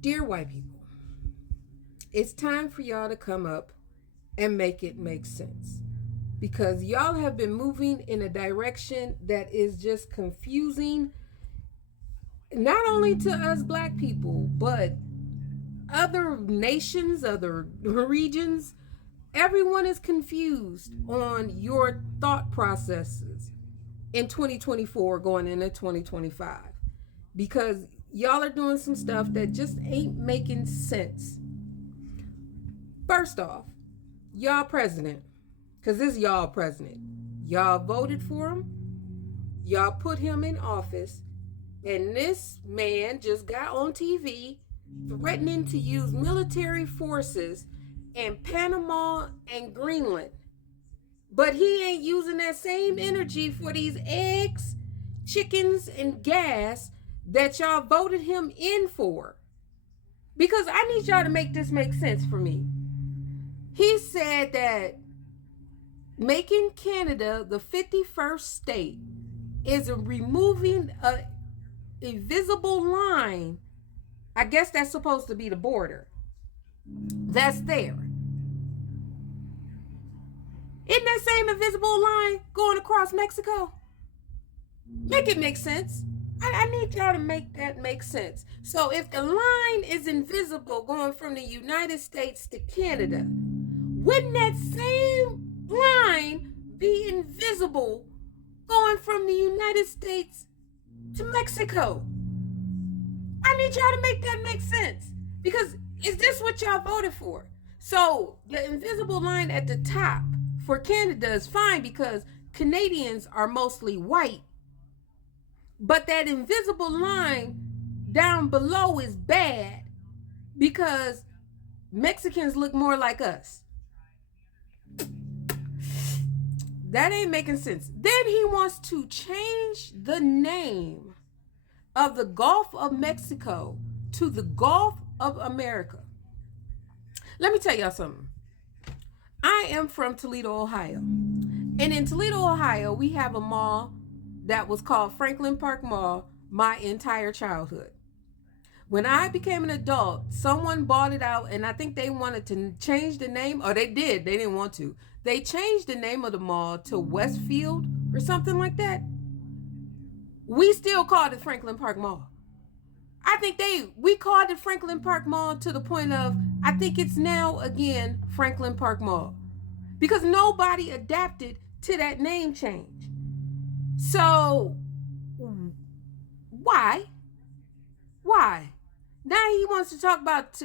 Dear white people, it's time for y'all to come up and make it make sense. Because y'all have been moving in a direction that is just confusing, not only to us black people, but other nations, other regions. Everyone is confused on your thought processes in 2024 going into 2025 because y'all are doing some stuff that just ain't making sense. First off, y'all president, because this is y'all president. Y'all voted for him, y'all put him in office, and this man just got on TV threatening to use military forces in Panama and Greenland. But he ain't using that same energy for these eggs, chickens, and gas that y'all voted him in for. Because I need y'all to make this make sense for me. He said that making Canada the 51st state is removing a invisible line. I guess that's supposed to be the border. That's there. Isn't that same invisible line going across Mexico? Make it make sense. I need y'all to make that make sense. So if the line is invisible going from the United States to Canada, wouldn't that same line be invisible going from the United States to Mexico? I need y'all to make that make sense. Because is this what y'all voted for? So the invisible line at the top for Canada is fine because Canadians are mostly white. But that invisible line down below is bad because Mexicans look more like us. That ain't making sense. Then he wants to change the name of the Gulf of Mexico to the Gulf of America. Let me tell y'all something. I am from Toledo, Ohio. And in Toledo, Ohio, we have a mall that was called Franklin Park Mall my entire childhood. When I became an adult, someone bought it out, and I think they wanted to change the name, or they did. They didn't want to. They changed the name of the mall to Westfield or something like that. We still called it Franklin Park Mall. I think we called it Franklin Park Mall to the point of, I think it's now again Franklin Park Mall. Because nobody adapted to that name change. So, why? Now he wants to talk about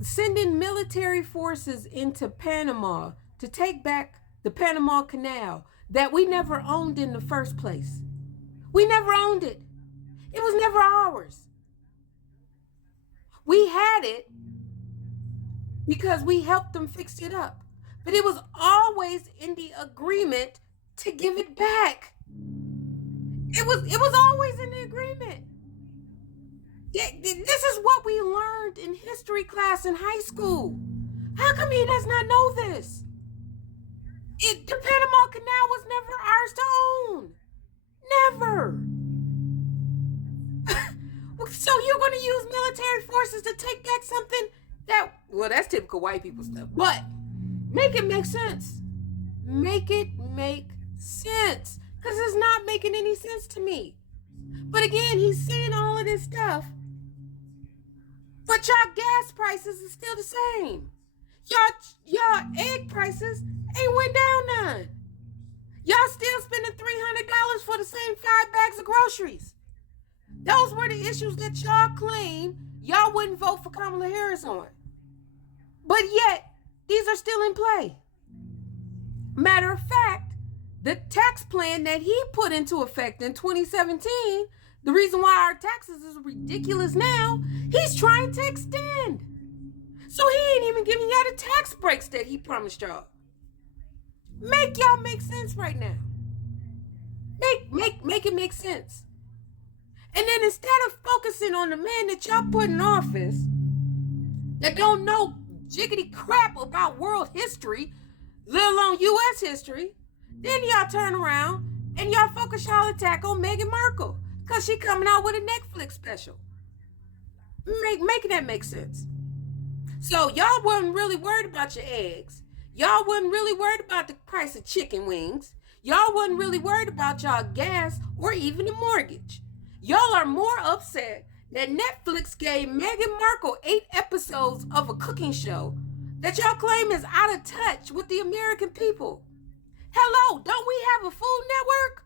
sending military forces into Panama to take back the Panama Canal that we never owned in the first place. We never owned it. It was never ours. We had it because we helped them fix it up. But it was always in the agreement to give it back. It was always in the agreement. This is what we learned in history class in high school. How come he does not know this? The Panama Canal was never ours to own. Never. So you're going to use military forces to take back something that's typical white people stuff. But make it make sense. Make it make sense. Because it's not making any sense to me. But again, he's saying all of this stuff. But y'all gas prices is still the same. Y'all egg prices ain't went down none. Y'all still spending $300 for the same 5 bags of groceries. Those were the issues that y'all claim y'all wouldn't vote for Kamala Harris on. But yet, these are still in play. Matter of fact, the tax plan that he put into effect in 2017, the reason why our taxes is ridiculous now, he's trying to extend. So he ain't even giving y'all the tax breaks that he promised y'all. Make y'all make sense right now. Make it make sense. And then instead of focusing on the man that y'all put in office that don't know jiggity crap about world history, let alone U.S. history, then y'all turn around and y'all focus y'all attack on Meghan Markle because she coming out with a Netflix special. Making that make sense. So y'all wasn't really worried about your eggs. Y'all wasn't really worried about the price of chicken wings. Y'all wasn't really worried about y'all gas or even the mortgage. Y'all are more upset that Netflix gave Meghan Markle 8 episodes of a cooking show that y'all claim is out of touch with the American people. Hello, don't we have a Food Network?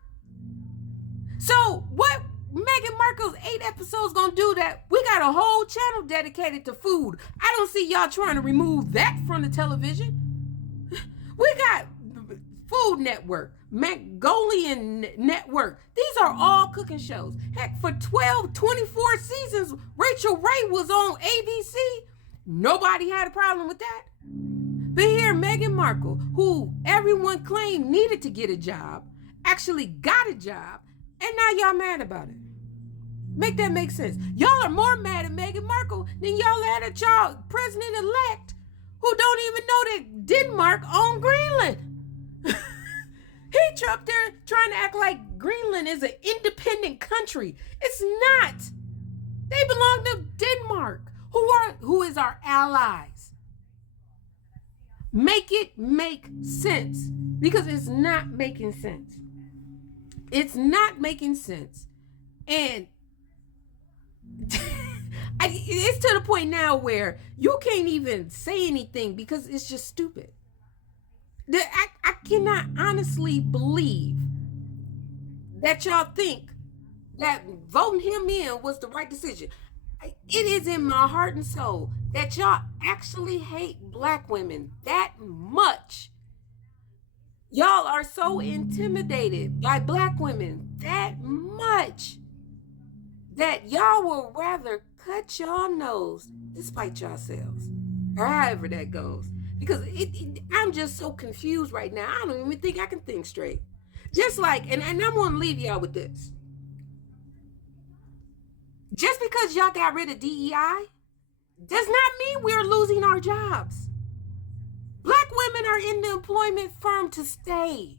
So what Meghan Markle's 8 episodes gonna do that we got a whole channel dedicated to food? I don't see y'all trying to remove that from the television. We got Food Network, Mongolian Network. These are all cooking shows. Heck, for 12, 24 seasons, Rachel Ray was on ABC. Nobody had a problem with that. But here, Meghan Markle, who everyone claimed needed to get a job, actually got a job, and now y'all mad about it. Make that make sense. Y'all are more mad at Meghan Markle than y'all at y'all president-elect, who don't even know that Denmark owned Greenland. He up there trying to act like Greenland is an independent country. It's not. They belong to Denmark, who is our allies. Make it make sense, because it's not making sense. It's not making sense. And it's to the point now where you can't even say anything because it's just stupid. I cannot honestly believe that y'all think that voting him in was the right decision. It is in my heart and soul that y'all actually hate black women that much. Y'all are so intimidated by black women that much that y'all will rather cut y'all nose despite yourselves, or however that goes. Because I'm just so confused right now. I don't even think I can think straight. Just like, and I'm going to leave y'all with this. Just because y'all got rid of DEI does not mean we're losing our jobs. Black women are in the employment firm to stay.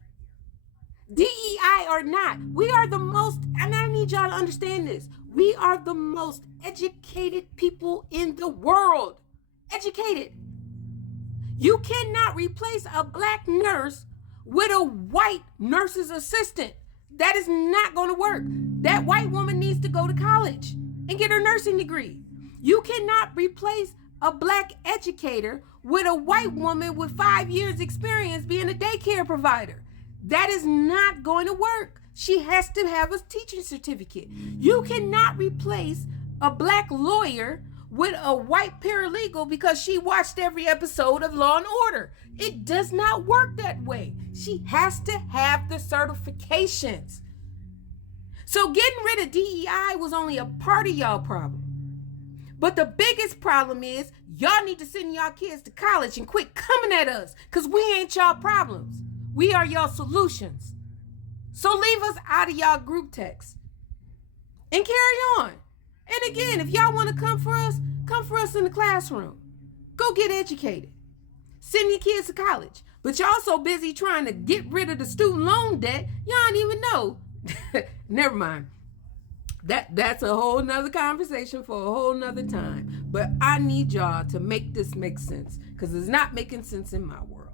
DEI or not, we are the most, and I need y'all to understand this, we are the most educated people in the world. Educated. You cannot replace a black nurse with a white nurse's assistant. That is not going to work. That white woman needs to go to college and get her nursing degree. You cannot replace a black educator with a white woman with 5 years experience being a daycare provider. That is not going to work. She has to have a teaching certificate. You cannot replace a black lawyer with a white paralegal because she watched every episode of Law and Order. It does not work that way. She has to have the certifications. So getting rid of DEI was only a part of y'all problem. But the biggest problem is y'all need to send y'all kids to college and quit coming at us, because we ain't y'all problems. We are y'all solutions. So leave us out of y'all group text and carry on. And again, if y'all want to come for us in the classroom. Go get educated. Send your kids to college. But y'all so busy trying to get rid of the student loan debt, y'all don't even know. Never mind. That's a whole nother conversation for a whole nother time. But I need y'all to make this make sense, because it's not making sense in my world.